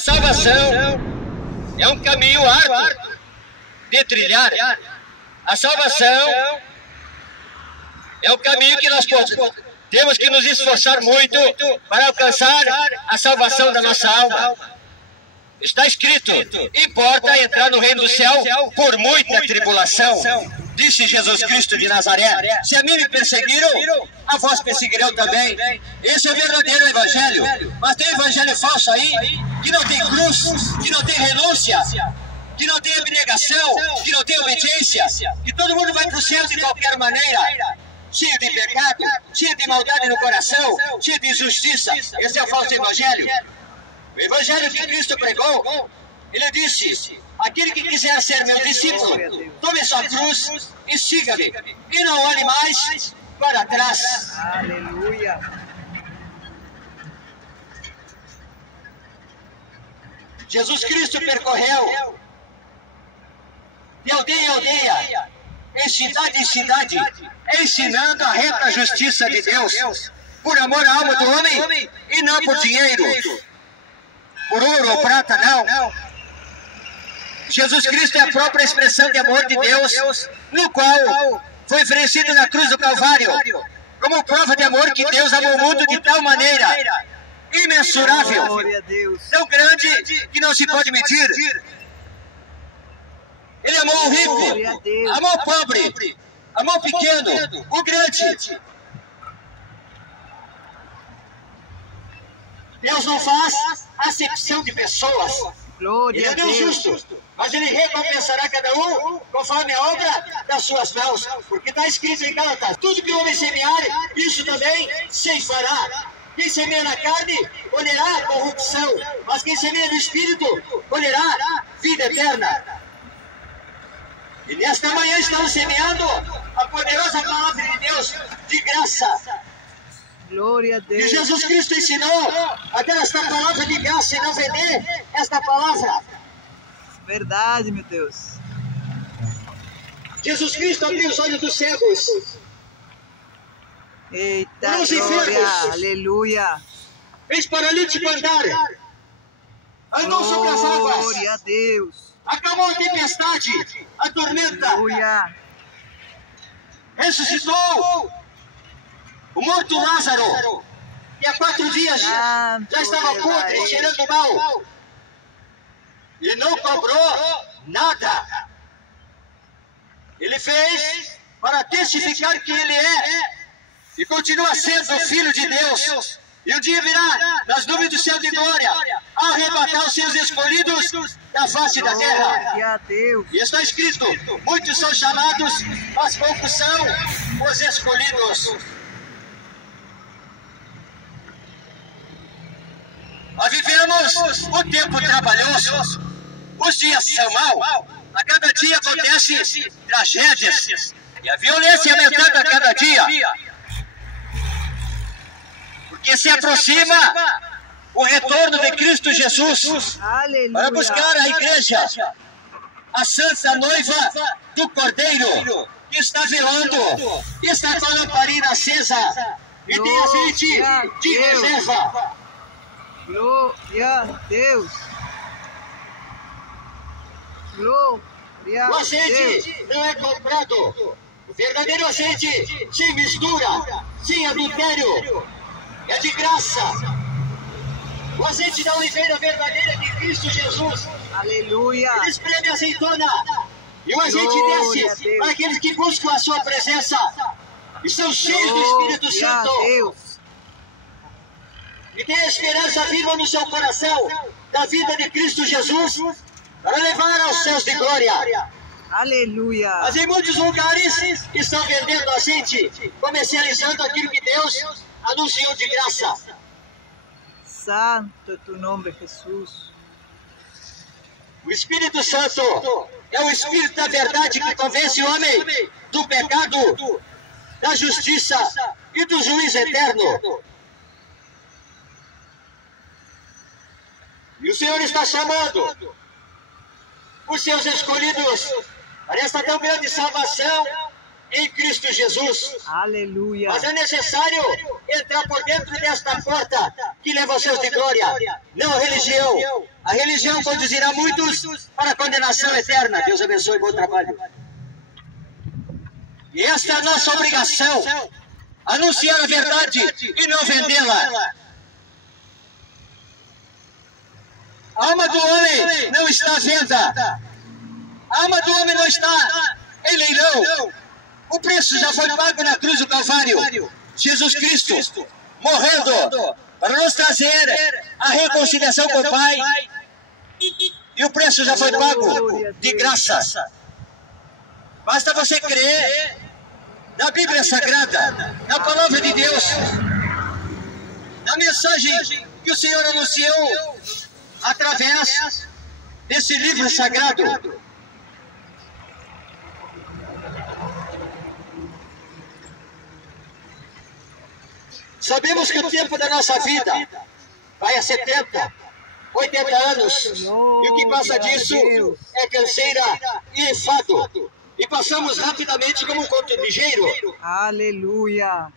salvação é um caminho árduo de trilhar. A salvação é um caminho que nós temos que nos esforçar muito para alcançar a salvação da nossa alma. Está escrito: importa entrar no reino do céu por muita tribulação. Disse Jesus Cristo de Nazaré: se a mim me perseguiram, a vós perseguirão também. Esse é o verdadeiro evangelho. Mas tem evangelho falso aí, que não tem cruz, que não tem renúncia, que não tem abnegação, que não tem obediência, que todo mundo vai para o céu de qualquer maneira, cheio de pecado, cheio de maldade no coração, cheio de injustiça. Esse é o falso evangelho. O evangelho que Cristo pregou, ele disse: aquele que quiser ser meu discípulo, tome sua cruz e siga-me, e não olhe mais para trás. Aleluia. Jesus Cristo percorreu de aldeia em aldeia, em cidade, ensinando a reta justiça de Deus, por amor à alma do homem e não por dinheiro, por ouro ou prata, não. Jesus Cristo é a própria expressão de amor de Deus, no qual foi oferecido na cruz do Calvário, como prova de amor que Deus amou o mundo de tal maneira imensurável, tão grande que não se pode medir. Ele amou o rico, amou o pobre, amou o pequeno, o grande. Deus não faz acepção de pessoas. Ele é Deus justo, mas Ele recompensará cada um conforme a obra das suas mãos, porque está escrito em Gálatas: tudo que o homem semear, isso também se fará. Quem semeia na carne, colherá a corrupção, mas quem semeia no Espírito, colherá vida eterna. E nesta manhã estamos semeando a poderosa palavra de Deus de graça. Glória a Deus. E Jesus Cristo ensinou a dar esta palavra de graça e não vender esta palavra. Verdade, meu Deus. Jesus Cristo abriu os olhos dos cegos. Eita, Os glória, enfermos. aleluia. Fez paralítico andar. Andou sobre as águas. Glória a Deus. Acalmou a tempestade, a tormenta. Aleluia. Ressuscitou o morto Lázaro, que há 4 dias já estava podre, cheirando mal. E não cobrou nada. Ele fez para testificar que Ele é e continua sendo o Filho de Deus. E um dia virá nas nuvens do céu de glória, arrebatar os seus escolhidos da face da terra. Glória a Deus. E está escrito: muitos são chamados, mas poucos são os escolhidos. Nós vivemos o tempo trabalhoso, os dias são maus, a cada dia acontecem tragédias, e a violência aumentando a cada dia, porque se aproxima o retorno de Cristo Jesus, Aleluia. para buscar a igreja, a santa noiva do Cordeiro, que está velando, que está com a lamparina acesa, e tem azeite de reserva. Glória a Deus. Glória O a azeite Deus. não é comprado. O verdadeiro azeite, sem mistura, sem adultério, é de graça. O azeite da oliveira verdadeira de Cristo Jesus. Aleluia. Ele espreme a azeitona e o azeite Glória a desce Deus. para aqueles que buscam a sua presença e são cheios do Espírito Glória a Santo. Deus. E tem a esperança viva no seu coração da vida de Cristo Jesus para levar aos céus de glória. Aleluia. Mas em muitos lugares estão vendendo azeite, comercializando aquilo que Deus anunciou de graça. Santo é tu nome, Jesus. O Espírito Santo é o Espírito da verdade que convence o homem do pecado, da justiça e do juízo eterno. E o Senhor está chamando os seus escolhidos para esta tão grande salvação em Cristo Jesus. Aleluia. Mas é necessário entrar por dentro desta porta que leva aos céus de glória, não a religião. A religião conduzirá muitos para a condenação eterna. Deus abençoe, bom trabalho. E esta é a nossa obrigação, anunciar a verdade e não vendê-la. A alma do homem não está à venda. A alma do homem não está em leilão. O preço já foi pago na cruz do Calvário. Jesus Cristo morrendo para nos trazer a reconciliação com o Pai. E o preço já foi pago de graça. Basta você crer na Bíblia Sagrada, na Palavra de Deus, na mensagem que o Senhor anunciou através desse livro sagrado. Sabemos que o tempo da nossa vida vai a 70, 80 anos, e o que passa disso é canseira e enfado. E passamos rapidamente como um conto ligeiro. Aleluia.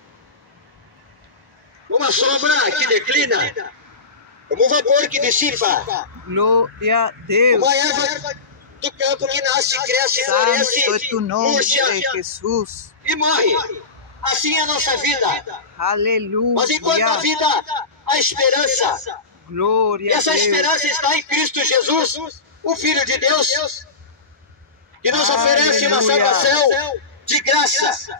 Uma sombra que declina, como um vapor que dissipa. Glória a Deus. Uma erva do campo que nasce, cresce, Santo floresce, é tu nome murcha de Jesus. e morre. Assim é a nossa vida. Aleluia. Mas enquanto a vida, há esperança. Glória E a essa Deus. esperança está em Cristo Jesus, o Filho de Deus, que nos oferece uma Aleluia. salvação de graça.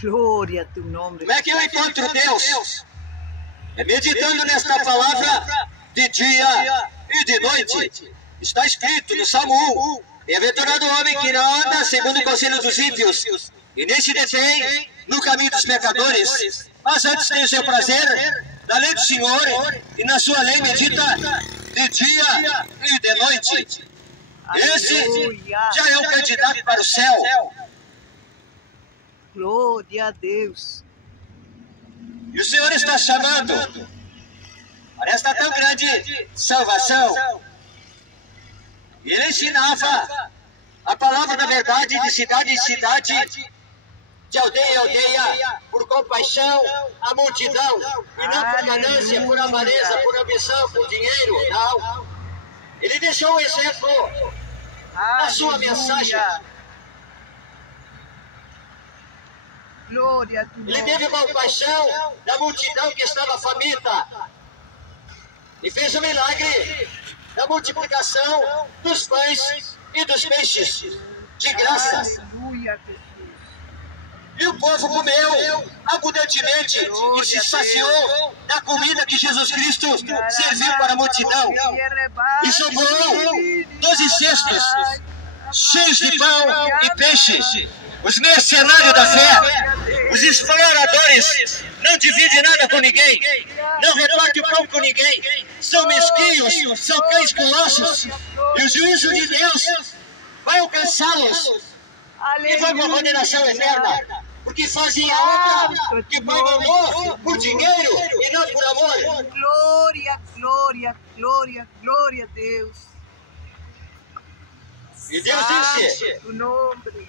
Glória a tu nome. Como é que eu encontro Deus? É meditando nesta palavra de dia e de noite. Está escrito no Salmo 1. Bem-aventurado o homem que não anda segundo o conselho dos ímpios, e nem se detém no caminho dos pecadores, mas antes tem o seu prazer na lei do Senhor, e na sua lei medita de dia e de noite. Esse Aleluia. já é um candidato para o céu. Glória a Deus. E o Senhor está chamando para esta tão grande salvação. Ele ensinava a palavra da verdade de cidade em cidade, de aldeia em aldeia, por compaixão à multidão, e não por ganância, por avareza, por ambição, por dinheiro, não. Ele deixou um exemplo na sua mensagem. Glória a tu Ele nome. teve compaixão da multidão que estava faminta e fez o milagre da multiplicação dos pães e dos peixes de graça. Aleluia, Jesus. E o povo comeu abundantemente e se saciou da comida que Jesus Cristo serviu para a multidão. E sobrou 12 cestos cheios de pão e peixe. Os mercenários da fé, os exploradores, não dividem nada com ninguém, não repartem o pão com ninguém, são mesquinhos, são cães colossos, e o juízo de Deus vai alcançá-los e vai para a condenação eterna, porque fazem a obra que o Pai mandou por dinheiro e não por amor. Glória, glória, glória, glória a Deus. E Deus disse: Santo tu nome.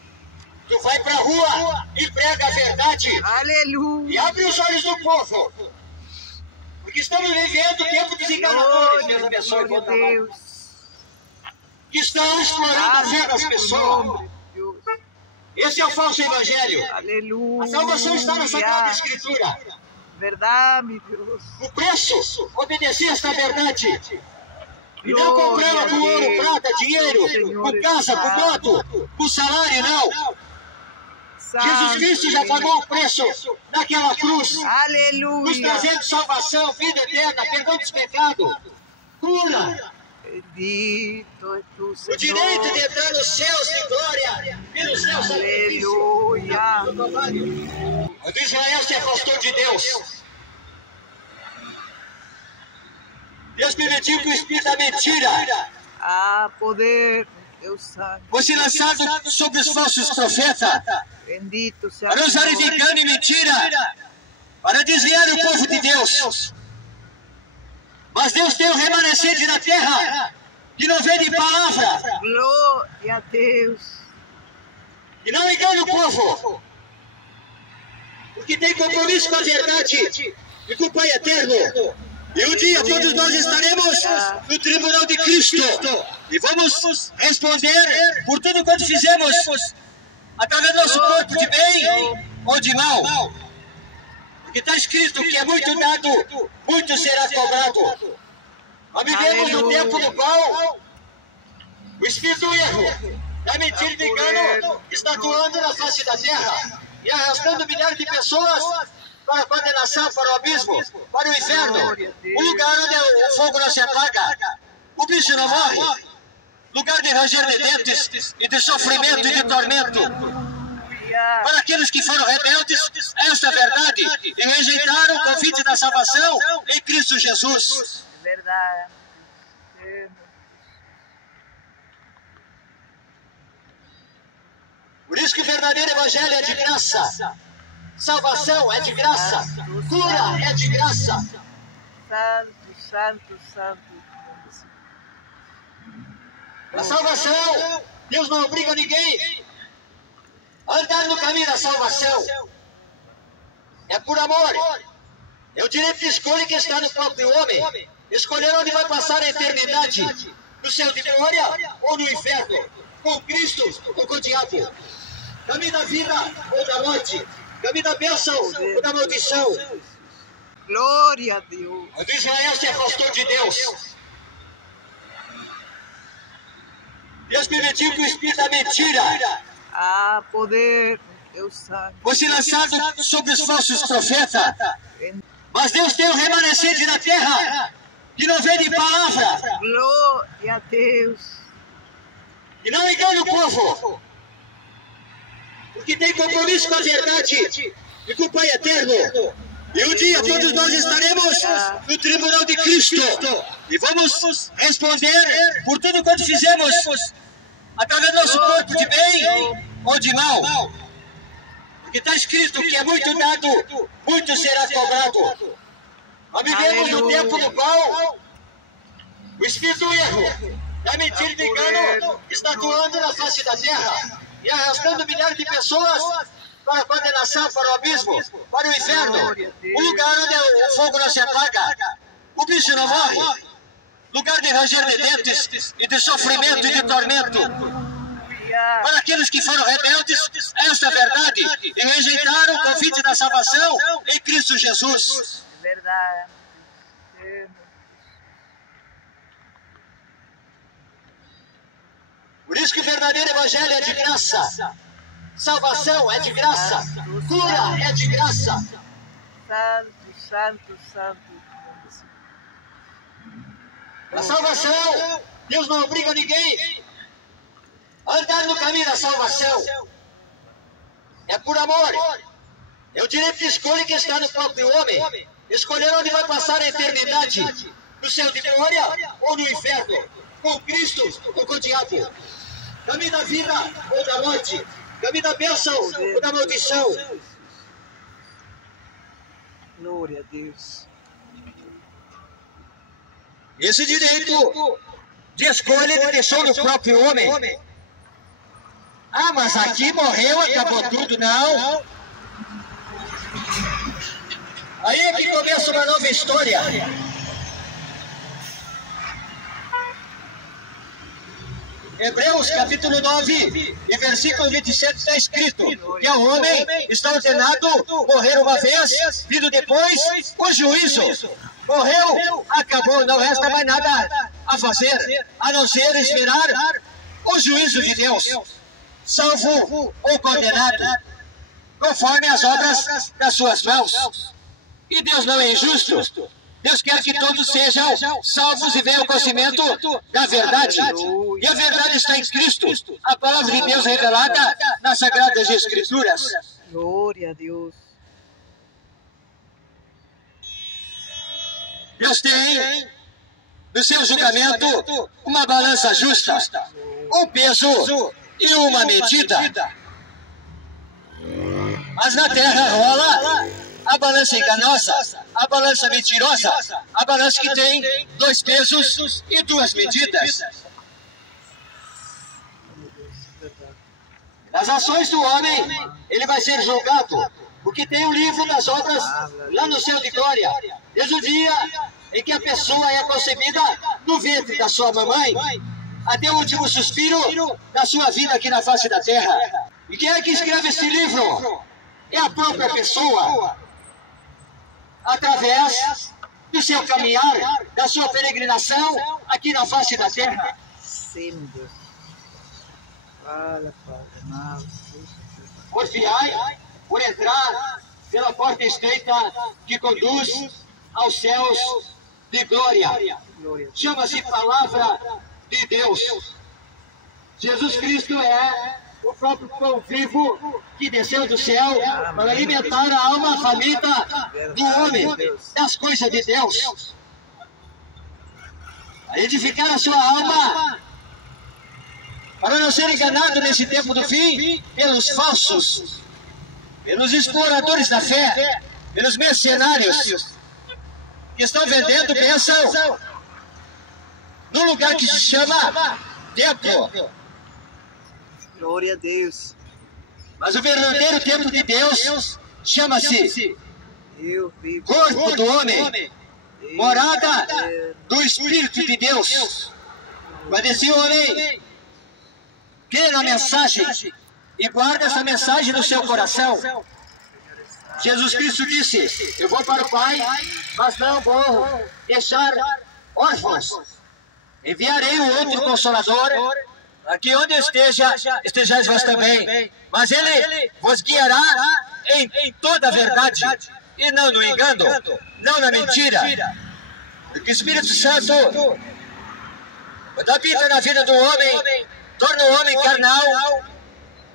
tu vai para a rua e prega a verdade. E Aleluia. abre os olhos do povo, porque estamos vivendo o tempo dos enganadores. Deus abençoe, bom Glória a trabalho. Deus. Que estão explorando a fé das Santo tu pessoas. nome, Deus. Esse é o falso evangelho. Aleluia. A salvação está na Sagrada Escritura. Verdade, meu Deus. O preço, obedecer esta verdade. E não Glória comprá-la a com ouro, Deus. prata, dinheiro, Senhor com casa, com está. moto, com salário, não. Jesus Santo Cristo já pagou o preço naquela cruz, nos Aleluia. trazendo salvação, vida eterna, perdão dos pecados, cura, Bendito é tu, o direito de Senhor. entrar nos céus de glória e nos céus sacrifício. Aleluia. Quando Israel se afastou de Deus, Deus permitiu que o espírito da mentira A poder, Deus Santo. fosse lançado sobre os falsos profetas, Bendito sea para tu usarem de nombre. engano e mentira, para desviar o povo de Deus. Mas Deus tem um remanescente na terra, que não vem de palavra, Glória a Deus. e não engana o povo, porque tem compromisso com a verdade e com o Pai Eterno. E um dia todos nós estaremos no tribunal de Cristo e vamos responder por tudo quanto fizemos, através do nosso corpo de bem ou de mal. Porque está escrito que é muito dado, muito será cobrado. Nós vivemos no tempo no qual o espírito do erro, da mentira e do engano está atuando na face da terra e arrastando milhares de pessoas para a condenação, para o abismo, para o inferno, o lugar onde o fogo não se apaga, o bicho não morre, lugar de ranger de dentes e de sofrimento e de tormento. Para aqueles que foram rebeldes a esta verdade e rejeitaram o convite da salvação em Cristo Jesus. Verdade. Por isso que o verdadeiro evangelho é de graça. Salvação é de graça. Cura é de graça. Santo, santo, santo. A salvação, Deus não obriga ninguém a andar no caminho da salvação. É por amor. É o direito de escolha que está no próprio homem. Escolher onde vai passar a eternidade. No céu de glória ou no inferno. Com Cristo ou com o diabo. Caminho da vida ou da morte. Caminho da bênção ou da maldição. Glória a Deus. Quando Israel se afastou de Deus, Deus permitiu que o espírito da mentira A poder, Deus sabe. fosse lançado sobre os falsos profetas. Mas Deus tem um remanescente na terra que não vem de palavra, Glória a Deus. e não engana o povo, porque tem compromisso com a verdade e com o Pai Eterno. E um dia todos nós estaremos no tribunal de Cristo e vamos responder por tudo quanto fizemos, através do nosso corpo de bem ou de mal. Porque está escrito que é muito dado, muito será cobrado. Nós vivemos no tempo no qual o espírito do erro, da mentira e do engano está atuando na face da terra e arrastando milhares de pessoas para a condenação, para o abismo, para o inferno, o lugar onde o fogo não se apaga, o bicho não morre, lugar de ranger de dentes e de sofrimento e de tormento. Para aqueles que foram rebeldes a esta verdade e rejeitaram o convite da salvação em Cristo Jesus. Verdade. Por isso que o verdadeiro evangelho é de graça. Salvação é de graça. Cura é de graça. Santo, santo, santo. A salvação, Deus não obriga ninguém a andar no caminho da salvação. É por amor. É o direito de escolha que está no próprio homem. Escolher onde vai passar a eternidade. No céu de glória ou no inferno. Com Cristo ou com o diabo. Caminho da vida ou da morte. Caminho da bênção ou da maldição. Glória a Deus. Esse direito de escolha ele deixou no próprio homem. Ah, mas aqui morreu, acabou tudo. Não. Aí é que começa uma nova história. Hebreus capítulo 9 e versículo 27 está escrito que ao homem está ordenado morrer uma vez, vindo depois o juízo. Morreu, acabou, não resta mais nada a fazer, a não ser esperar o juízo de Deus, salvo ou condenado, conforme as obras das suas mãos. E Deus não é injusto. Deus quer que todos sejam salvos e venham ao conhecimento da verdade. E a verdade está em Cristo, a palavra de Deus revelada nas Sagradas Escrituras. Glória a Deus. Deus tem no seu julgamento uma balança justa, um peso e uma medida. Mas na terra rola a balança enganosa, a balança mentirosa, a balança que tem dois pesos e duas medidas. Das ações do homem, ele vai ser julgado. Porque tem o livro das obras lá no céu de glória. Desde o dia em que a pessoa é concebida no ventre da sua mamãe, até o último suspiro da sua vida aqui na face da terra. E quem é que escreve esse livro? É a própria pessoa. Através do seu caminhar, da sua peregrinação aqui na face da terra. Sim, meu Deus. Fala, Pai. Porfiai por entrar pela porta estreita que conduz aos céus de glória. Chama-se Palavra de Deus. Jesus Cristo é o próprio pão vivo que desceu do céu para alimentar a alma faminta do homem, das coisas de Deus. A edificar a sua alma para não ser enganado nesse tempo do fim pelos falsos, pelos exploradores da fé, pelos mercenários que estão vendendo bênção num lugar que se chama templo. Glória a Deus. Mas o verdadeiro templo de Deus chama-se corpo do homem, morada do Espírito de Deus. Quando esse homem crê na mensagem e guarda essa mensagem no seu coração, Jesus Cristo disse: eu vou para o Pai, mas não vou deixar órfãos. Enviarei um outro Consolador, aqui onde estejais vós também. Mas ele vos guiará em toda a verdade, e não no engano, não na mentira. Porque o Espírito Santo, quando habita na vida do homem, torna o homem carnal,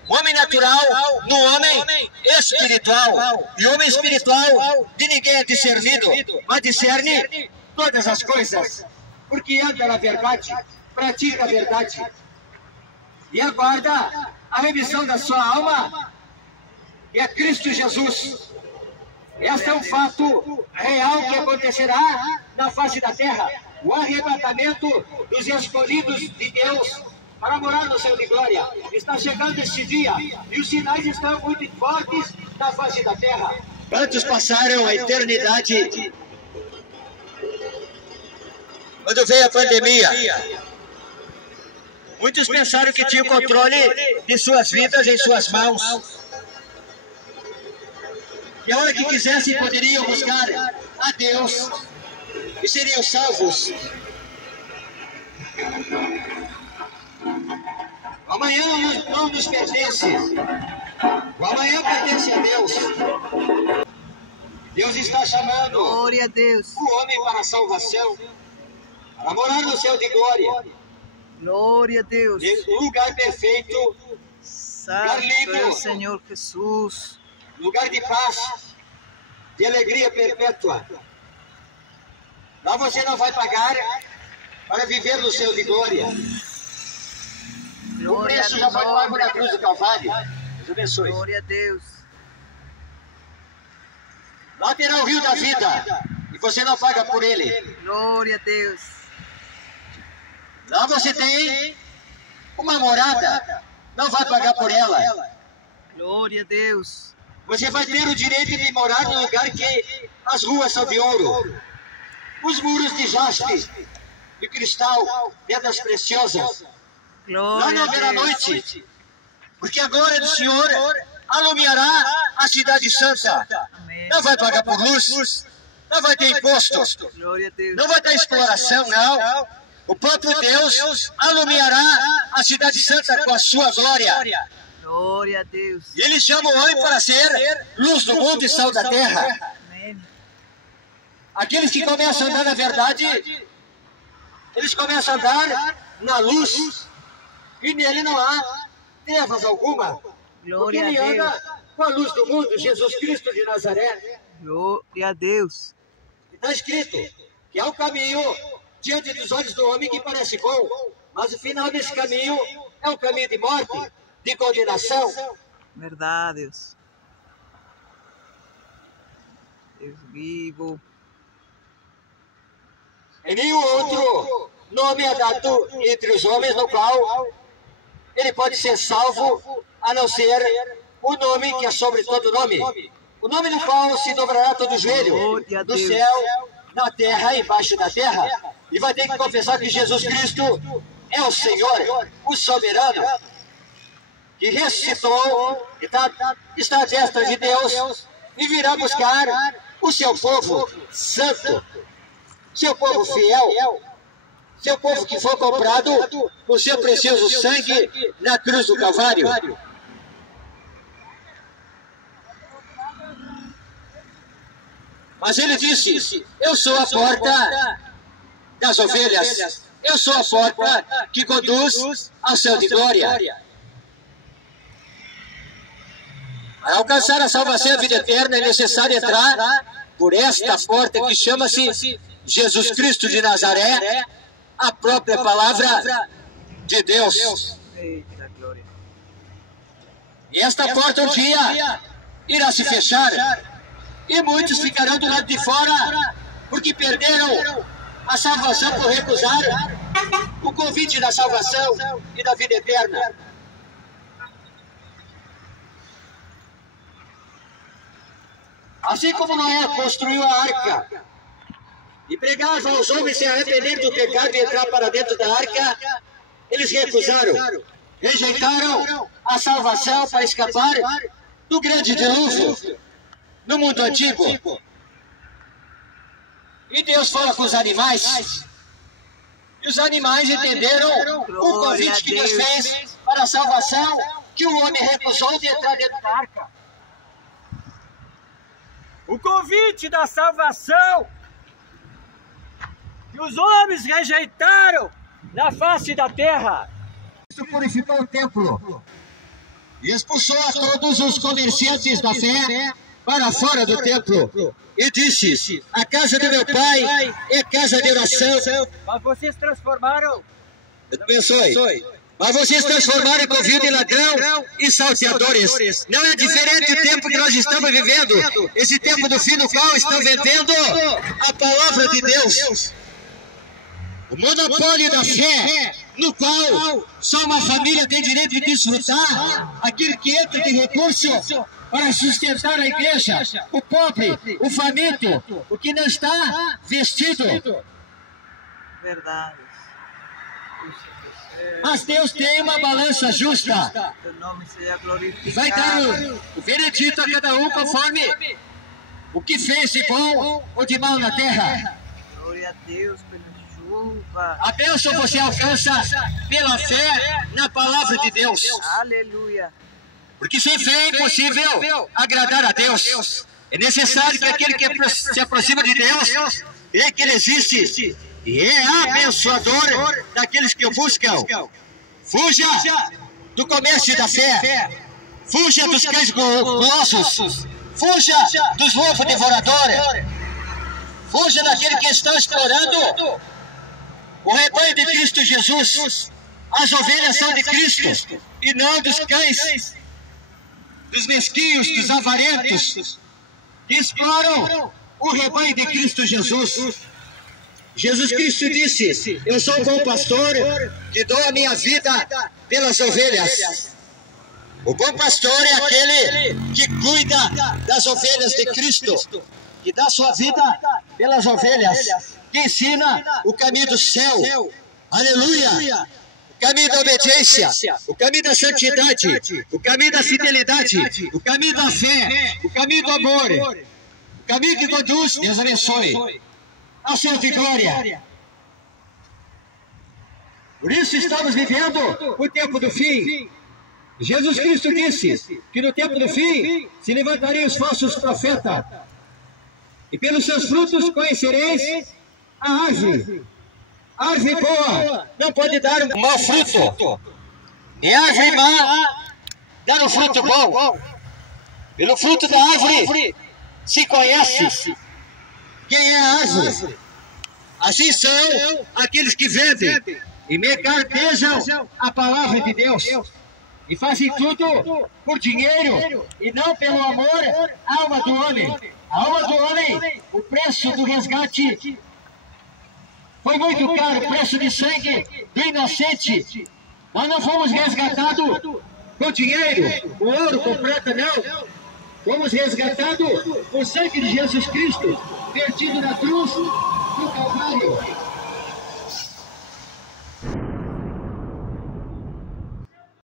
o homem natural, no homem espiritual. E o homem espiritual de ninguém é discernido, mas discerne todas as coisas, porque anda na verdade, pratica a verdade e aguarda a remissão da sua alma, que é Cristo Jesus. Este é um fato real que acontecerá na face da terra, o arrebatamento dos escolhidos de Deus para morar no céu de glória. Está chegando este dia e os sinais estão muito fortes na face da terra. Quantos passaram a eternidade quando veio a pandemia? Muitos pensaram que tinham controle de suas vidas em suas mãos. E a hora que quisessem poderiam buscar a Deus e seriam salvos. O amanhã não nos pertence. O amanhã pertence a Deus. Deus está chamando Glória a Deus. o homem para a salvação, para morar no céu de glória. Glória a Deus. Lugar perfeito, Santo é o Senhor Jesus. lugar de paz, de alegria perpétua. Lá você não vai pagar para viver no céu de glória. O preço já foi pago na cruz do Calvário. Deus abençoe. Glória a Deus. Lá terá o rio da vida e você não paga por ele. Glória a Deus. Lá você tem uma morada, não vai pagar por ela. Glória a Deus. Você vai ter o direito de morar no lugar que as ruas são de ouro, os muros de jaspe, de cristal, pedras preciosas. Lá Glória não a haverá Deus. noite, porque a glória do Senhor alumiará a cidade santa. Amém. Não vai pagar por luz, não vai ter impostos, Glória a Deus. não vai ter exploração, não. O próprio Deus alumiará a cidade santa com a sua glória. Glória a Deus. E ele chama o homem para ser luz do mundo e sal da terra. Amém. Aqueles que começam a andar na verdade, eles começam a andar na luz. E nele não há trevas alguma. Porque Glória a ele Deus. anda com a luz do mundo, Jesus Cristo de Nazaré. Glória a Deus. Está escrito que há um caminho diante dos olhos do homem que parece bom, mas o final desse caminho é um caminho de morte, de condenação. Verdade, Deus. Deus vivo. E nenhum outro nome é dado entre os homens no qual ele pode ser salvo, a não ser o nome que é sobre todo nome. O nome no qual se dobrará todo joelho, no céu, na terra e embaixo da terra. E vai ter que confessar que Jesus Cristo é o Senhor, o soberano, que ressuscitou, que está à destra de Deus e virá buscar o seu povo santo, seu povo fiel, seu povo que foi comprado com seu precioso sangue na cruz do Calvário. Mas ele disse: eu sou a porta das ovelhas, eu sou a porta que conduz ao céu de glória. Para alcançar a salvação e a vida eterna é necessário entrar por esta porta que chama-se Jesus Cristo de Nazaré, a própria palavra de Deus. E esta porta um dia irá se fechar, e muitos ficarão do lado de fora, porque perderam a salvação por recusar o convite da salvação e da vida eterna. Assim como Noé construiu a arca e pregava aos homens se arrepender do pecado e entrar para dentro da arca, eles recusaram, rejeitaram a salvação para escapar do grande dilúvio no mundo antigo. E Deus fala com os animais, e os animais entenderam o convite que Deus fez para a salvação, que o homem recusou de entrar dentro da arca. O convite da salvação que os homens rejeitaram na face da terra. Isso purificou o templo e expulsou a todos os comerciantes da fé para fora do templo. E disse: a casa do meu pai é casa de oração. Mas vocês transformaram. Mas vocês transformaram em covil de ladrão e salteadores. Não é diferente o tempo que nós estamos vivendo. Esse tempo do fim no qual estão vendendo a palavra de Deus. O monopólio da fé, no qual só uma família tem direito de desfrutar, aquele que entra de recurso para sustentar a igreja, o pobre, o faminto, o que não está vestido. Verdade. Mas Deus tem uma balança justa. Teu nome seja glorificado. Vai dar o veredito a cada um conforme o que fez de bom ou de mal na terra. Glória a Deus pela chuva. A bênção você alcança pela fé na palavra de Deus. Aleluia. Porque sem fé é impossível agradar a Deus. É necessário que aquele que se aproxima de Deus crê que Ele existe e é abençoador daqueles que o buscam. Fuja do comércio da fé. Fuja dos cães gulosos. Fuja dos lobos devoradores. Fuja daquele que está explorando o rebanho de Cristo Jesus. As ovelhas são de Cristo e não dos cães, dos mesquinhos, dos avarentos, que exploram o rebanho de Cristo Jesus. Jesus Cristo disse: eu sou um bom pastor que dou a minha vida pelas ovelhas. O bom pastor é aquele que cuida das ovelhas de Cristo, que dá sua vida pelas ovelhas, que ensina o caminho do céu. Aleluia! O caminho da obediência, o caminho da santidade, o caminho da fidelidade, o caminho da fé, o caminho do amor, o caminho que conduz, Deus abençoe, ao céu de glória. Por isso estamos vivendo o tempo do fim. Jesus Cristo disse que no tempo do fim se levantariam os falsos profetas, e pelos seus frutos conhecereis a árvore. A árvore boa não pode dar um mau fruto, e a árvore má dar um fruto bom. Pelo fruto da árvore se conhece quem é a árvore. Assim são aqueles que vendem e mercadejam a palavra de Deus, e fazem tudo por dinheiro e não pelo amor à alma do homem. A alma do homem, o preço do resgate foi muito caro, o preço de sangue do inocente Nós não fomos resgatados com dinheiro, com ouro, com prata, não. Fomos resgatados com o sangue de Jesus Cristo, vertido na cruz do Calvário.